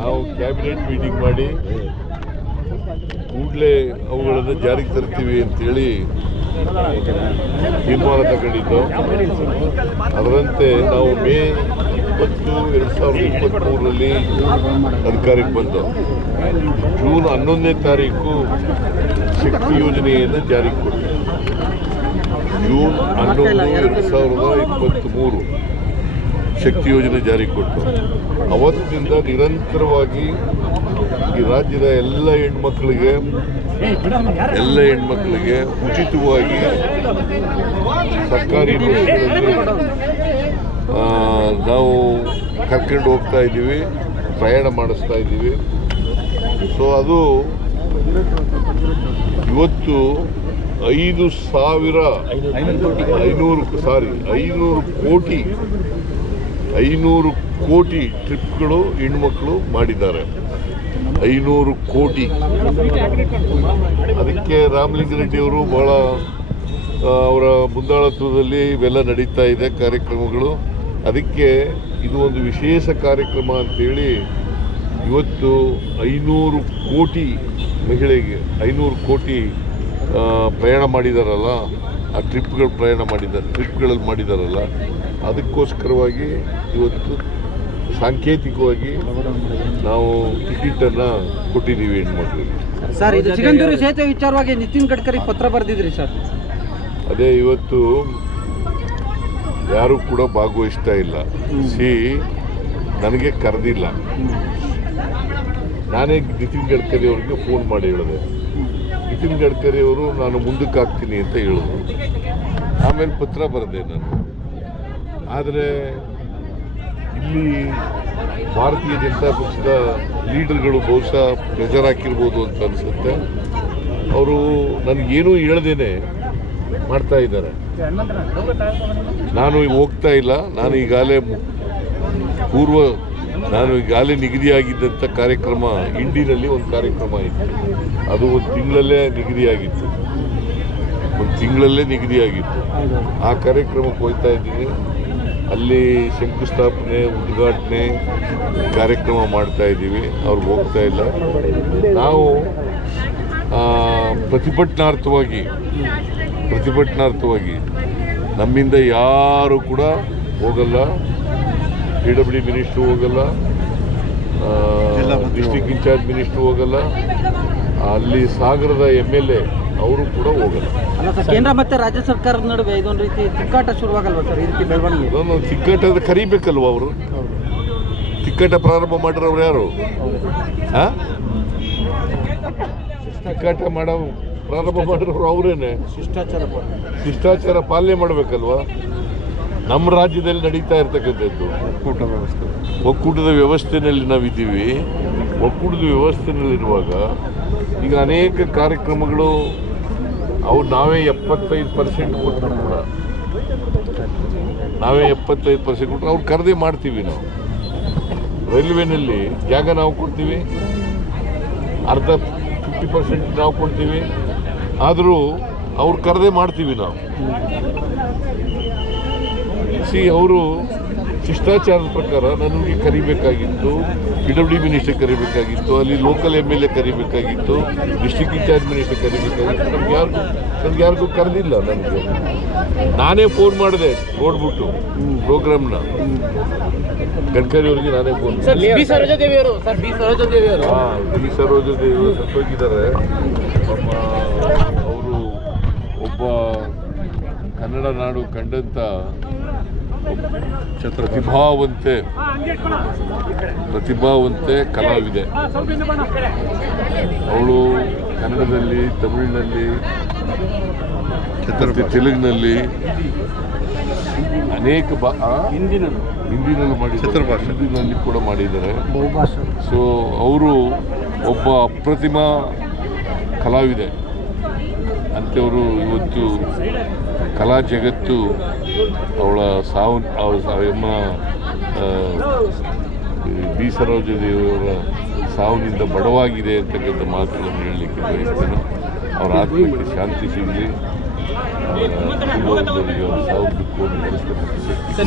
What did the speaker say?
ನಾವು cabinet meeting ಮಾಡಿ ಕೂಡಲೇ ಅವುಗಳನ್ನು ಜಾರಿಗೆ ತರ್ತೀವಿ ಅಂತೇಳಿ ತೀರ್ಮಾನ ತಗೊಂಡಿದ್ದು. ಅದರಂತೆ ನಾವು ಮೇ ಇಪ್ಪತ್ತು, ಎರಡು ಸಾವಿರದ ಇಪ್ಪತ್ತ್ಮೂರರಲ್ಲಿ ಅಧಿಕಾರಕ್ಕೆ ಬಂದು ಜೂನ್ ಹನ್ನೊಂದನೇ ತಾರೀಕು ಶಕ್ತಿ ಯೋಜನೆಯನ್ನು ಜಾರಿಗೆ ಕೊಟ್ಟು. ಜೂನ್ ಹನ್ನೊಂದು, ಎರಡು ಸಾವಿರದ ಇಪ್ಪತ್ತ್ಮೂರು ಶಕ್ತಿ ಯೋಜನೆ ಜಾರಿಗೆ ಕೊಟ್ಟು. ಅವತ್ತಿನಿಂದ ನಿರಂತರವಾಗಿ ಈ ರಾಜ್ಯದ ಎಲ್ಲ ಹೆಣ್ಮಕ್ಳಿಗೆ ಎಲ್ಲ ಹೆಣ್ಮಕ್ಳಿಗೆ ಉಚಿತವಾಗಿ ಸರ್ಕಾರಿ ನಾವು ಕರ್ಕೊಂಡು ಹೋಗ್ತಾ ಇದ್ದೀವಿ, ಪ್ರಯಾಣ ಮಾಡಿಸ್ತಾ ಇದ್ದೀವಿ. ಸೊ ಅದು ಇವತ್ತು ಐದು ಸಾವಿರ ಐನೂರು ಸಾರಿ ಐನೂರು ಕೋಟಿ ಐನೂರು ಕೋಟಿ ಟ್ರಿಪ್ಗಳು ಹೆಣ್ಮಕ್ಳು ಮಾಡಿದ್ದಾರೆ. ಐನೂರು ಕೋಟಿ. ಅದಕ್ಕೆ ರಾಮಲಿಂಗ ಅವರು ಬಹಳ ಅವರ ಮುಂದಾಳತ್ವದಲ್ಲಿ ಇವೆಲ್ಲ ನಡೀತಾ ಇದೆ ಕಾರ್ಯಕ್ರಮಗಳು. ಅದಕ್ಕೆ ಇದು ಒಂದು ವಿಶೇಷ ಕಾರ್ಯಕ್ರಮ ಅಂತೇಳಿ ಇವತ್ತು ಐನೂರು ಕೋಟಿ ಮಹಿಳೆಗೆ, ಐನೂರು ಕೋಟಿ ಪ್ರಯಾಣ ಮಾಡಿದಾರಲ್ಲ ಆ ಟ್ರಿಪ್ಗಳು ಪ್ರಯಾಣ ಮಾಡಿದ್ದಾರೆ ಟ್ರಿಪ್ಗಳಲ್ಲಿ ಮಾಡಿದಾರಲ್ಲ ಅದಕ್ಕೋಸ್ಕರವಾಗಿ ಇವತ್ತು ಸಾಂಕೇತಿಕವಾಗಿ ನಾವು ಟಿಕೆಟನ್ನು ಕೊಟ್ಟಿದ್ದೀವಿ ಹೆಣ್ಮಕ್ಳಿಗೆ. ಸರ್ ಇದು ಸಿಗಂದೂರು ಸೇತುವೆ ವಿಚಾರವಾಗಿ ನಿತಿನ್ ಗಡ್ಕರಿ ಪತ್ರ ಬರೆದಿದ್ರಿ ಸರ್. ಅದೇ ಇವತ್ತು ಯಾರು ಕೂಡ ಭಾಗವಹಿಸ್ತಾ ಇಲ್ಲ. ಸಿ ನನಗೆ ಕರೆದಿಲ್ಲ. ನಾನೇ ನಿತಿನ್ ಗಡ್ಕರಿ ಅವ್ರಿಗೆ ಫೋನ್ ಮಾಡಿ ಹೇಳಿದೆ. ನಿತಿನ್ ಗಡ್ಕರಿ ಅವರು, ನಾನು ಮುಂದಕ್ಕೆ ಹಾಕ್ತೀನಿ ಅಂತ ಹೇಳಿದ್ರು. ಆಮೇಲೆ ಪತ್ರ ಬರೆದೆ ನಾನು. ಆದರೆ ಇಲ್ಲಿ ಭಾರತೀಯ ಜನತಾ ಪಕ್ಷದ ಲೀಡರ್ಗಳು ಬಹುಶಃ ಪ್ರೆಷರ್ ಹಾಕಿರ್ಬೋದು ಅಂತ ಅನಿಸುತ್ತೆ. ಅವರು ನನಗೇನೂ ಹೇಳ್ದೇನೆ ಮಾಡ್ತಾ ಇದ್ದಾರೆ. ನಾನು ಹೋಗ್ತಾ ಇಲ್ಲ. ನಾನು ಈಗಾಗಲೇ ಪೂರ್ವ ನಾನು ಈಗಾಗಲೇ ನಿಗದಿಯಾಗಿದ್ದಂಥ ಕಾರ್ಯಕ್ರಮ ಇಂಡಿನಲ್ಲಿ ಒಂದು ಕಾರ್ಯಕ್ರಮ ಇತ್ತು. ಅದು ಒಂದು ತಿಂಗಳಲ್ಲೇ ನಿಗದಿಯಾಗಿತ್ತು. ಒಂದು ತಿಂಗಳಲ್ಲೇ ನಿಗದಿಯಾಗಿತ್ತು. ಆ ಕಾರ್ಯಕ್ರಮಕ್ಕೆ ಹೋಗ್ತಾ ಇದ್ದೀನಿ. ಅಲ್ಲಿ ಶಂಕುಸ್ಥಾಪನೆ, ಉದ್ಘಾಟನೆ ಕಾರ್ಯಕ್ರಮ ಮಾಡ್ತಾ ಇದ್ದೀವಿ. ಅವ್ರಿಗೆ ಹೋಗ್ತಾ ಇಲ್ಲ. ನಾವು ಪ್ರತಿಭಟನಾರ್ಥವಾಗಿ ಪ್ರತಿಭಟನಾರ್ಥವಾಗಿ ನಮ್ಮಿಂದ ಯಾರು ಕೂಡ ಹೋಗಲ್ಲ. ಪಿ ಡಬ್ಲ್ಯೂ ಮಿನಿಸ್ಟ್ರು ಹೋಗಲ್ಲ ಡಿಸ್ಟಿಕ್ ಇನ್ಚಾರ್ಜ್ ಮಿನಿಸ್ಟ್ರು ಹೋಗಲ್ಲ ಅಲ್ಲಿ ಸಾಗರದ ಎಂ ಎಲ್ ಎ ಅವರು ಕೂಡ ಹೋಗಲ್ಲ. ಅಲ್ಲ ಸರ್ ಕೇಂದ್ರ ಮತ್ತೆ ರಾಜ್ಯ ಸರ್ಕಾರದ ನಡುವೆ ಇದೊಂದು ರೀತಿ ತಿಕ್ಕಾಟ ಶುರುವಾಗಲ್ವಾ ಸರ್ ಈ ರೀತಿ ಬೆಳವಣಿಗೆ? ಇದೊಂದು ತಿಕ್ಕಟ್ಟದ ಕರಿಬೇಕಲ್ವ ಅವರು? ತಿಕ್ಕಾಟ ಪ್ರಾರಂಭ ಮಾಡಿರೋರು ಯಾರು? ಹಾಂ? ತಿಕ್ಕಾಟ ಮಾಡೋ ಪ್ರಾರಂಭ ಮಾಡಿರೋರು ಅವರೇನೆ. ಶಿಷ್ಟಾಚಾರ ಶಿಷ್ಟಾಚಾರ ಪಾಲನೆ ಮಾಡಬೇಕಲ್ವಾ? ನಮ್ಮ ರಾಜ್ಯದಲ್ಲಿ ನಡೀತಾ ಇರ್ತಕ್ಕಂಥದ್ದು. ಒಕ್ಕೂಟ ವ್ಯವಸ್ಥೆ. ಒಕ್ಕೂಟದ ವ್ಯವಸ್ಥೆಯಲ್ಲಿ ನಾವಿದ್ದೀವಿ. ಒಕ್ಕೂಟದ ವ್ಯವಸ್ಥೆಯಲ್ಲಿರುವಾಗ ಈಗ ಅನೇಕ ಕಾರ್ಯಕ್ರಮಗಳು ಅವು ನಾವೇ ಎಪ್ಪತ್ತೈದು ಪರ್ಸೆಂಟ್ ಕೊಟ್ಟರು ಕೂಡ. ನಾವೇ ಎಪ್ಪತ್ತೈದು ಪರ್ಸೆಂಟ್ ಕೊಟ್ಟರು. ಅವ್ರು ಕರೆದೇ ಮಾಡ್ತೀವಿ ನಾವು. ರೈಲ್ವೆನಲ್ಲಿ ಜಾಗ ನಾವು ಕೊಡ್ತೀವಿ. ಅರ್ಧ ಫಿಫ್ಟಿ ಪರ್ಸೆಂಟ್ ನಾವು ಕೊಡ್ತೀವಿ. ಆದರೂ ಅವ್ರು ಕರೆದೇ ಮಾಡ್ತೀವಿ ನಾವು. ಸಿ ಅವರು ಶಿಷ್ಟಾಚಾರದ ಪ್ರಕಾರ ನನಗೆ ಕರಿಬೇಕಾಗಿತ್ತು ಪಿ ಡಬ್ಲ್ಯೂ ಡಿ ಮಿನಿಸ್ಟರ್ ಕರಿಬೇಕಾಗಿತ್ತು ಅಲ್ಲಿ ಲೋಕಲ್ ಎಂ ಎಲ್ ಎ ಕರಿಬೇಕಾಗಿತ್ತು ಡಿಸ್ಟಿಕ್ ಇನ್ಚಾರ್ಜ್ ಮಿನಿಸ್ಟರ್ ಕರಿಬೇಕಾಗಿತ್ತು. ನಮ್ಗೆ ಯಾರಿಗೂ ನಮ್ಗೆ ಯಾರಿಗೂ ಕರೆದಿಲ್ಲ ನನಗೆ. ನಾನೇ ಫೋನ್ ಮಾಡಿದೆ ನೋಡ್ಬಿಟ್ಟು ಪ್ರೋಗ್ರಾಮ್ನ. ಗಡ್ಕರಿ ಅವರಿಗೆ ನಾನೇ ಫೋನ್ ಬಿ ಸರೋಜಾದೇವಿ ಅವರು ಸರ್ ಬಿ ಸರೋಜಾದೇವಿ ಅವರು ಈ ಸರೋಜದೇವರು ಸತ್ತೋಗಿದ್ದಾರೆ ನಮ್ಮ ಅವರು ಒಬ್ಬ ಕನ್ನಡ ನಾಡು ಕಂಡಂತ ಒಬ್ಬ ಪ್ರತಿಭಾವಂತೆ ಪ್ರತಿಭಾವಂತೆ ಕಲಾವಿದೆ. ಅವಳು ಕನ್ನಡದಲ್ಲಿ ತಮಿಳಿನಲ್ಲಿ ಛತ್ರಪತಿ ತೆಲುಗಿನಲ್ಲಿ ಅನೇಕ ಬಾ? ಹಿಂದಿನ ಹಿಂದಿನಲ್ಲೂ ಮಾಡಿದ್ದಾರೆ. ಹಿಂದಿನಲ್ಲಿ ಕೂಡ ಮಾಡಿದ್ದಾರೆ. ಬಹುಭಾಷಾ. ಸೊ ಅವರು ಒಬ್ಬ ಅಪ್ರತಿಮ ಕಲಾವಿದೆ. ಅಂಥವರು ಇವತ್ತು ಕಲಾ ಜಗತ್ತು ಅವಳ ಸಾವು ಅವಮ್ಮ ಬಿ ಸರೋಜದೇವರ ಸಾವಿನಿಂದ ಬಡವಾಗಿದೆ ಅಂತಕ್ಕಂಥ ಮಾತುಗಳನ್ನು ಹೇಳಲಿಕ್ಕೆ ಬಯಸ್ತೇನೆ. ಅವರ ಆತ್ಮಕ್ಕೆ ಶಾಂತಿ ಸಿಗಲಿ. ಸಾವು ದುಃಖವನ್ನು ಭರಿಸ್ತಕ್ಕಂಥ